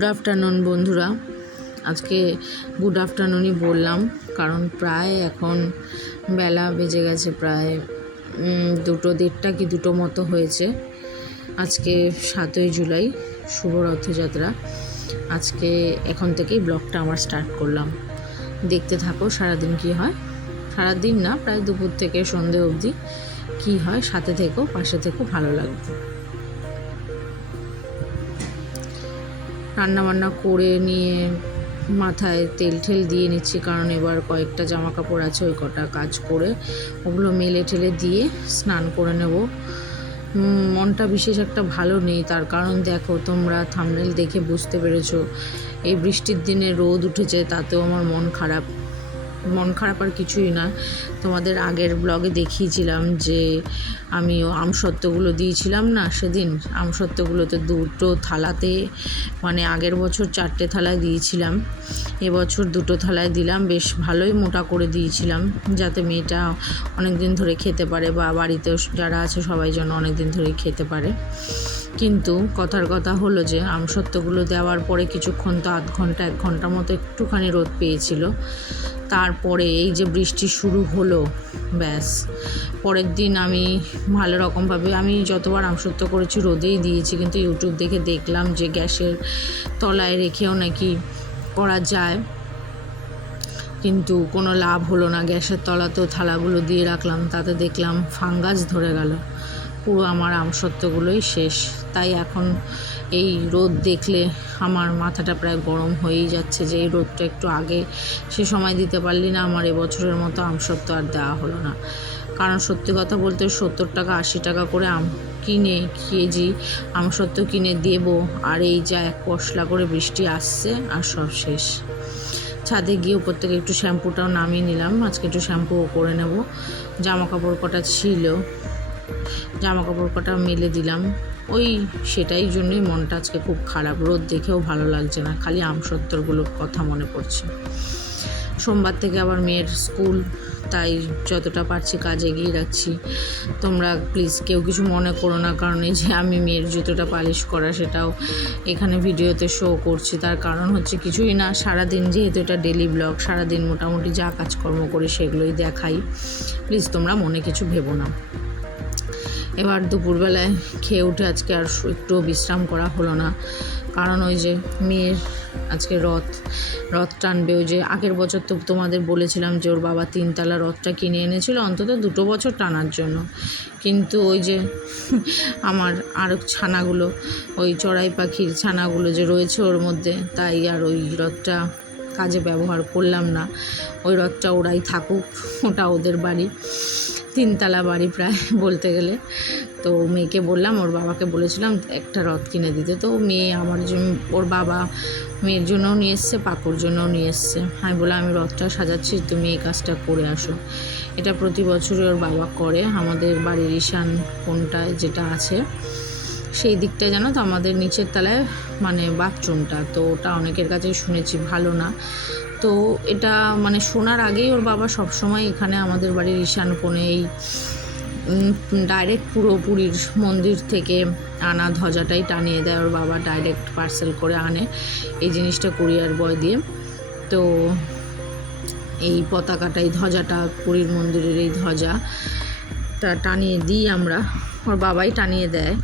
Good afternoon বন্ধুরা। আজকে good আফটারনুনই বললাম, কারণ প্রায় এখন বেলা বেজে গেছে, প্রায় 2:30 কি 2 মতো হয়েছে। আজকে 7ই জুলাই, শুভ রথযাত্রা। আজকে এখন থেকেই ব্লগটা আমার স্টার্ট করলাম। দেখতে থাকো সারাদিন কি হয়, সারাদিন না, প্রায় দুপুর থেকে সন্ধে অবধি কি হয়, সাথে থেকো, পাশে থেকো, ভালো লাগবে। রান্নাবান্না করে নিয়ে মাথায় তেল ঠেল দিয়ে নিচ্ছি, কারণ এবার কয়েকটা জামা কাপড় আছে, ওই কটা কাজ করে ওগুলো মেলে ঠেলে দিয়ে স্নান করে নেব। মনটা বিশেষ একটা ভালো নেই, তার কারণ দেখো, তোমরা থাম্বনেল দেখে বুঝতে পেরেছো, এই বৃষ্টির দিনে রোদ উঠেছে, তাতেও আমার মন খারাপ আর কিছুই না। তোমাদের আগের ব্লগে দেখিয়েছিলাম যে আমি আমসত্ত্বগুলো দিয়েছিলাম না, সেদিন আমসত্ত্বগুলোতে 2টো থালাতে, মানে আগের বছর 4টে থালায় দিয়েছিলাম, এবছর 2টো থালায় দিলাম। বেশ ভালোই মোটা করে দিয়েছিলাম, যাতে মেয়েটা অনেক দিন ধরে খেতে পারে, বা বাড়িতেও যারা আছে সবাই যেন অনেক দিন ধরে খেতে পারে। কিন্তু কথার কথা হলো যে আমসত্ত্বগুলো দেওয়ার পরে কিছুক্ষণ, তো আধ ঘন্টা 1 ঘন্টা মতো একটুখানি রোদ পেয়েছিল। তারপরে এই যে বৃষ্টি শুরু হলো, ব্যাস পরের দিন আমি ভালো রকমভাবে, আমি যতবার আমসত্ত্ব করেছি রোদেই দিয়েছি, কিন্তু ইউটিউব দেখে দেখলাম যে গ্যাসের তলায় রেখেও নাকি করা যায়, কিন্তু কোনো লাভ হলো না। গ্যাসের তলাতেও থালাগুলো দিয়ে রাখলাম, তাতে দেখলাম ফাঙ্গাস ধরে গেল, পুরো আমার আমসত্ত্বগুলোই শেষ। তাই এখন এই রোদ দেখলে আমার মাথাটা প্রায় গরম হয়েই যাচ্ছে, যে এই রোদটা একটু আগে সে সময় দিতে পারলি না, আমার এবছরের মতো আমসত্ত্ব আর দেওয়া হলো না। কারণ সত্যি কথা বলতে 70 টাকা 80 টাকা করে কিনে কেজি আমসত্ত্ব কিনে দেবো, আর এই যা 1 পশলা করে বৃষ্টি আসছে, আর সব শেষ। ছাদে গিয়ে উপর থেকে একটু শ্যাম্পুটাও নামিয়ে নিলাম, আজকে একটু শ্যাম্পুও করে নেব। জামা কাপড় কটা ছিল, জামা কাপড় কটা মেলে দিলাম, ওই সেটাই জন্যই মনটা আজকে খুব খারাপ। রোদ দেখেও ভালো লাগছে না, খালি আমসত্ত্বগুলোর কথা মনে পড়ছে। সোমবার থেকে আবার মেয়ের স্কুল, তাই যতটা পারছি কাজে এগিয়ে রাখছি। তোমরা প্লিজ কেউ কিছু মনে করো না, কারণ এই যে আমি মেয়ের জুতোটা পালিশ করা, সেটাও এখানে ভিডিওতে শো করছি। তার কারণ হচ্ছে কিছুই না, সারাদিন যেহেতু এটা ডেলি ব্লগ, সারাদিন মোটামুটি যা কাজকর্ম করি সেগুলোই দেখাই। প্লিজ তোমরা মনে কিছু ভেবো না। এবার দুপুরবেলায় খেয়ে উঠে আজকে আর একটু বিশ্রাম করা হলো না, কারণ ওই যে মেয়ের আজকে রথ টানবে। ওই যে আগের বছর তো তোমাদের বলেছিলাম যে ওর বাবা 3 তলা রথটা কিনে এনেছিল অন্তত 2 বছর টানার জন্য, কিন্তু ওই যে আমার আরও ছানাগুলো, ওই চড়াই পাখির ছানাগুলো যে রয়েছে ওর মধ্যে, তাই আর ওই রথটা কাজে ব্যবহার করলাম না। ওই রথটা ওরাই থাকুক, ওটা ওদের বাড়ি, 3 তলা বাড়ি প্রায় বলতে গেলে। তো মেয়েকে বললাম, ওর বাবাকে বলেছিলাম একটা রথ কিনে দিতে, তো মেয়ে আমার জন্য, ওর বাবা মেয়ের জন্যও নিয়ে এসছে, পাকুর জন্যও নিয়ে এসছে। আমি বললাম আমি রথটা সাজাচ্ছি, তুমি এই কাজটা করে আসো। এটা প্রতি বছরই ওর বাবা করে। আমাদের বাড়ির ঈশান কোণটায় যেটা আছে, সেই দিকটায় জানো তো, আমাদের নিচের তলায় মানে বাথরুমটা, তো ওটা অনেকের কাছে শুনেছি ভালো না। তো এটা মানে শোনার আগেই ওর বাবা সবসময় এখানে আমাদের বাড়ির ঈশান কোণে এই ডাইরেক্ট পুরোপুরির মন্দির থেকে আনা ধ্বজাটাই টানিয়ে দেয়। ওর বাবা ডাইরেক্ট পার্সেল করে আনে এই জিনিসটা কুরিয়ার বয় দিয়ে। তো এই পতাকাটাই, ধ্বজাটা, পুরীর মন্দিরের এই ধ্বজাটা টানিয়ে দিই আমরা, ওর বাবাই টানিয়ে দেয়।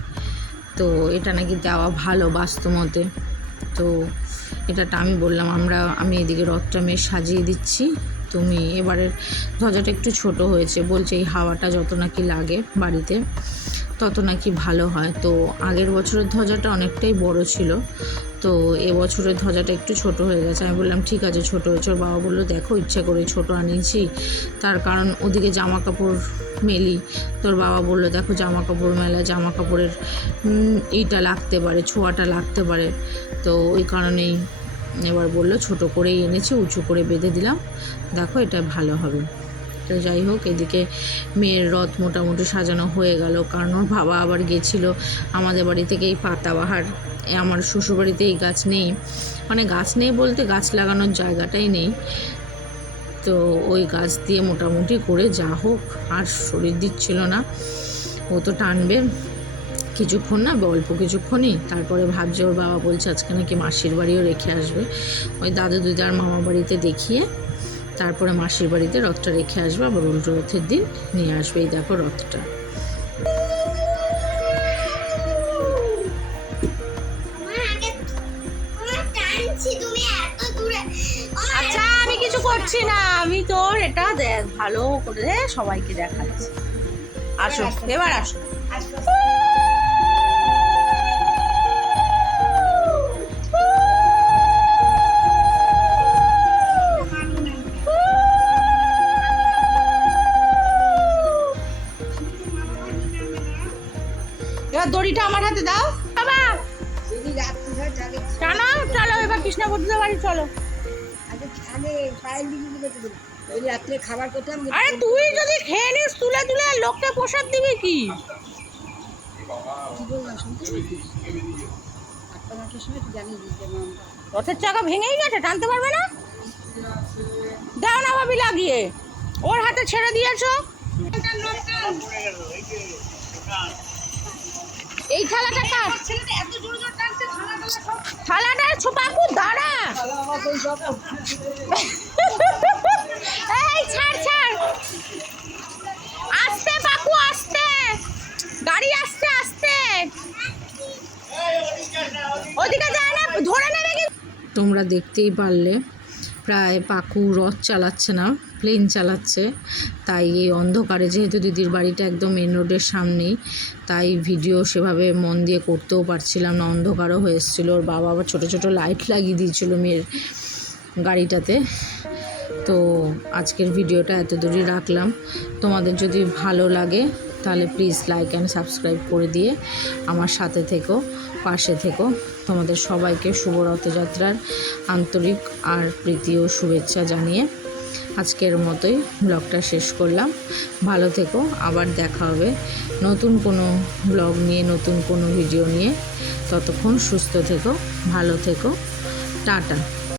তো এটা নাকি দেওয়া ভালো বাস্তবতে। তো এটা আমি বললাম আমি এদিকে রথটা মেয়ে সাজিয়ে দিচ্ছি, তুমি এবারের ধ্বজাটা একটু ছোট হয়েছে, বলছে এই হাওয়াটা যত নাকি লাগে বাড়িতে তত নাকি ভালো হয়। তো আগের বছরের ধ্বজাটা অনেকটাই বড় ছিল, তো এবছরের ধ্বজাটা একটু ছোট হয়ে গেছে। আমি বললাম ঠিক আছে, ছোট হয়েছে। ওর বাবা বললো দেখো ইচ্ছা করে ছোট আনিয়েছি, তার কারণ ওদিকে জামা কাপড় মেলি। তোর বাবা বললো দেখো জামা কাপড় মেলা, জামা কাপড়ের এইটা লাগতে পারে, ছোঁয়াটা লাগতে পারে, তো ওই কারণেই এবার বললো ছোট করেই এনেছি, উঁচু করে বেঁধে দিলাম, দেখো এটা ভালো হবে। তো যাই হোক, এদিকে মেয়ের রথ মোটামুটি সাজানো হয়ে গেল, কারণ ওর বাবা আবার গেছিলো আমাদের বাড়ি থেকে এই পাতাবাহার, আমার শ্বশুরবাড়িতে এই গাছ নেই, মানে গাছ নেই বলতে গাছ লাগানোর জায়গাটাই নেই, তো ওই গাছ দিয়ে মোটামুটি করে যা হোক, আর শরীর দিচ্ছিল না, ও তো টানবে। কিছুক্ষণ না, অল্প কিছুক্ষণই। তারপরে ভাবছে ওর বাবা বলছে আজকে নাকি মাসির বাড়িও রেখে আসবে, ওই দাদু দিদার মামা বাড়িতে দেখিয়ে তারপরে মাসির বাড়িতে রথটা রেখে আসবে, আবার উল্টো রথের দিন নিয়ে আসবে। এই দেখো রথটা। আচ্ছা আমি কিছু করছি না, আমি তোর এটা দেখ ভালো করে সবাইকে দেখাচ্ছি। আসো এবার আসো। এবার দড়িটা আমার হাতে দাও বাবা। চলো চলো এবার কৃষ্ণবর্ধুদের বাড়ি চলো। আরে তুই যদি খেয়ে নিস তুলে তুলে লোককে প্রসাদ দিবি কি? রথের চাকা ভেঙেই গেছে, টানতে পারবে না? দাও না ভাবি লাগিয়ে, ওর হাতে ছেড়ে দিয়েছো। এই থালাটা কাট, থালাটা ছোপাকু দাঁড়া। এই ছাড় ছাড়, আস্তে পাকু আস্তে, গাড়ি আস্তে আস্তে, ওদিকে যায় না, ধরে নেবে কি। তোমরা দেখতেই পারলে প্রায় পাকু রথ চালাচ্ছে না, প্লেন চালাচ্ছে। তাই এই অন্ধকারে, যেহেতু দিদির বাড়িটা একদম মেন রোডের সামনেই, তাই ভিডিও সেভাবে মন দিয়ে করতেও পারছিলাম না, অন্ধকারও হয়ে এসেছিলো। ওর বাবা আবার ছোটো ছোটো লাইট লাগিয়ে দিয়েছিল মেয়ের গাড়িটাতে। তো আজকের ভিডিওটা এত দূরই রাখলাম। তোমাদের যদি ভালো লাগে তাহলে প্লিজ লাইক অ্যান্ড সাবস্ক্রাইব করে দিয়ে আমার সাথে থেকো, পাশে থেকো। তোমাদের সবাইকে শুভ রথযাত্রার আন্তরিক আর প্রীতি ও শুভেচ্ছা জানিয়ে আজকের মতোই ব্লগটা শেষ করলাম। ভালো থেকো, আবার দেখা হবে নতুন কোনো ব্লগ নিয়ে, নতুন কোনো ভিডিও নিয়ে। ততক্ষণ সুস্থ থেকো, ভালো থেকো, টাটা।